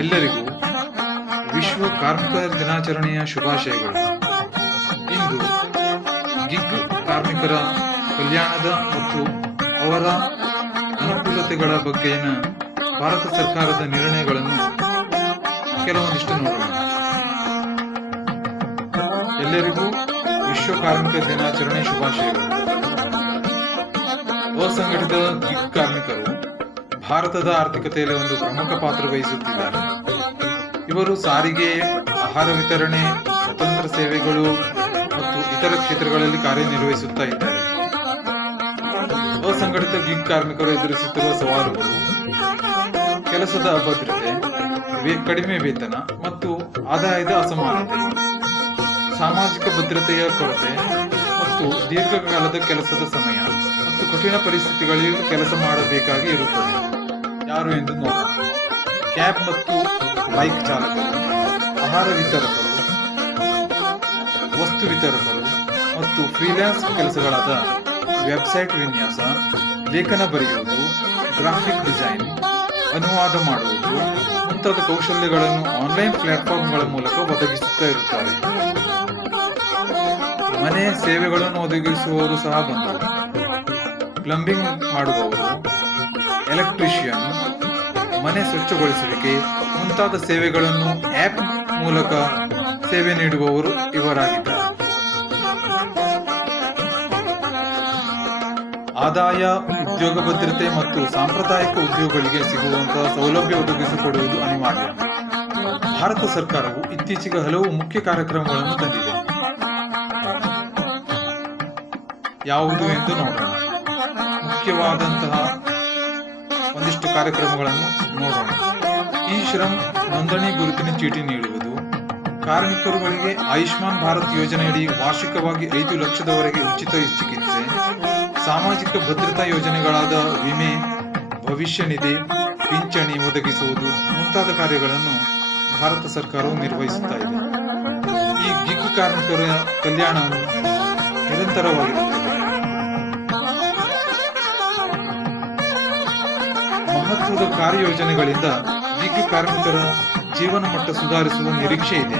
ಎಲ್ಲರಿಗೂ ವಿಶ್ವ ಕಾರ್ಮಿಕರ ದಿನಾಚರಣೆಯ ಶುಭಾಶಯಗಳು. ಇಂದು ಗಿಗ್ ಕಾರ್ಮಿಕರ ಕಲ್ಯಾಣದ ಮತ್ತು ಅವರ ಅನುಕೂಲತೆಗಳ ಬಗ್ಗೆನ ಭಾರತ ಸರ್ಕಾರದ ನಿರ್ಣಯಗಳನ್ನು ಕೆಲವೊಂದಿಷ್ಟು ನೋಡೋಣ. ಎಲ್ಲರಿಗೂ ವಿಶ್ವ ಕಾರ್ಮಿಕ ದಿನಾಚರಣೆ ಶುಭಾಶಯಗಳು. ಅಸಂಘಟಿತ ಗಿಗ್ ಕಾರ್ಮಿಕರು ಭಾರತದ ಆರ್ಥಿಕತೆಯಲ್ಲಿ ಒಂದು ಪ್ರಮುಖ ಪಾತ್ರ ವಹಿಸುತ್ತಿದ್ದಾರೆ. ಇವರು ಸಾರಿಗೆ, ಆಹಾರ ವಿತರಣೆ, ಸ್ವತಂತ್ರ ಸೇವೆಗಳು ಮತ್ತು ಇತರ ಕ್ಷೇತ್ರಗಳಲ್ಲಿ ಕಾರ್ಯನಿರ್ವಹಿಸುತ್ತಾ ಇದ್ದಾರೆ. ಅಸಂಘಟಿತ ಗಿಗ್ ಕಾರ್ಮಿಕರು ಎದುರಿಸುತ್ತಿರುವ ಸವಾಲುಗಳು ಕೆಲಸದ ಅಭದ್ರತೆ, ಕಡಿಮೆ ವೇತನ ಮತ್ತು ಆದಾಯದ ಅಸಮಾನತೆ, ಸಾಮಾಜಿಕ ಭದ್ರತೆಯ ಕೊರತೆ ಮತ್ತು ದೀರ್ಘಕಾಲದ ಕೆಲಸದ ಸಮಯ ಮತ್ತು ಕಠಿಣ ಪರಿಸ್ಥಿತಿಗಳಲ್ಲಿ ಕೆಲಸ ಮಾಡಬೇಕಾಗಿ ಇರುತ್ತದೆ. ಯಾರು ಎಂದು ನೋಡೋಣ. ಕ್ಯಾಬ್ ಮತ್ತು ಬೈಕ್ ಚಾಲಕರು, ಆಹಾರ ವಿತರಕರು, ವಸ್ತು ವಿತರಕರು ಮತ್ತು ಫ್ರೀಲ್ಯಾನ್ಸ್ ಕೆಲಸಗಳಾದ ವೆಬ್ಸೈಟ್ ವಿನ್ಯಾಸ, ಲೇಖನ ಬರೆಯುವುದು, ಗ್ರಾಫಿಕ್ ಡಿಸೈನ್, ಅನುವಾದ ಮಾಡುವುದು ಮುಂತಾದ ಕೌಶಲ್ಯಗಳನ್ನು ಆನ್ಲೈನ್ ಪ್ಲಾಟ್ಫಾರ್ಮ್ಗಳ ಮೂಲಕ ಒದಗಿಸುತ್ತಾ ಇರುತ್ತಾರೆ. ಮನೆ ಸೇವೆಗಳನ್ನು ಒದಗಿಸುವವರು ಸಹ ಬಂದರು. ಪ್ಲಂಬಿಂಗ್ ಮಾಡುವವರು, ಎಲೆಕ್ಟ್ರಿಷಿಯನ್, ಮನೆ ಸ್ವಚ್ಛಗೊಳಿಸುವಿಕೆ ಮುಂತಾದ ಸೇವೆಗಳನ್ನು ಆ್ಯಪ್ ಮೂಲಕ ಸೇವೆ ನೀಡುವವರು ಇವರಾಗಿದ್ದಾರೆ. ಆದಾಯ, ಉದ್ಯೋಗ ಭದ್ರತೆ ಮತ್ತು ಸಾಂಪ್ರದಾಯಿಕ ಉದ್ಯೋಗಗಳಿಗೆ ಸಿಗುವಂತಹ ಸೌಲಭ್ಯ ಒದಗಿಸಿಕೊಡುವುದು ಅನಿವಾರ್ಯ. ಭಾರತ ಸರ್ಕಾರವು ಇತ್ತೀಚೆಗೆ ಹಲವು ಮುಖ್ಯ ಕಾರ್ಯಕ್ರಮಗಳನ್ನು ತಂದಿದೆ. ಯಾವುದು ಎಂದು ನೋಡೋಣ. ಮುಖ್ಯವಾದಂತಹ ಒಂದಿಷ್ಟು ಕಾರ್ಯಕ್ರಮಗಳನ್ನು ನೋಡೋಣ. ಈ ಶ್ರಮ್ ನೋಂದಣಿ ಗುರುತಿನ ಚೀಟಿ ನೀಡುವುದು, ಕಾರ್ಮಿಕರುಗಳಿಗೆ ಆಯುಷ್ಮಾನ್ ಭಾರತ್ ಯೋಜನೆಯಡಿ ವಾರ್ಷಿಕವಾಗಿ 5 ಲಕ್ಷದವರೆಗೆ ಉಚಿತ ಚಿಕಿತ್ಸೆ, ಸಾಮಾಜಿಕ ಭದ್ರತಾ ಯೋಜನೆಗಳಾದ ವಿಮೆ, ಭವಿಷ್ಯ ನಿಧಿ, ಪಿಂಚಣಿ ಒದಗಿಸುವುದು ಮುಂತಾದ ಕಾರ್ಯಗಳನ್ನು ಭಾರತ ಸರ್ಕಾರವು ನಿರ್ವಹಿಸುತ್ತಾ ಇದೆ. ಈ ಗಿಗ್ ಕಾರ್ಮಿಕರ ಕಲ್ಯಾಣವು ನಿರಂತರವಾಗಿರುತ್ತದೆ. ಮಹತ್ವದ ಕಾರ್ಯಯೋಜನೆಗಳಿಂದ ಗಿಗ್ ಕಾರ್ಮಿಕರ ಜೀವನ ಮಟ್ಟ ಸುಧಾರಿಸುವ ನಿರೀಕ್ಷೆ ಇದೆ.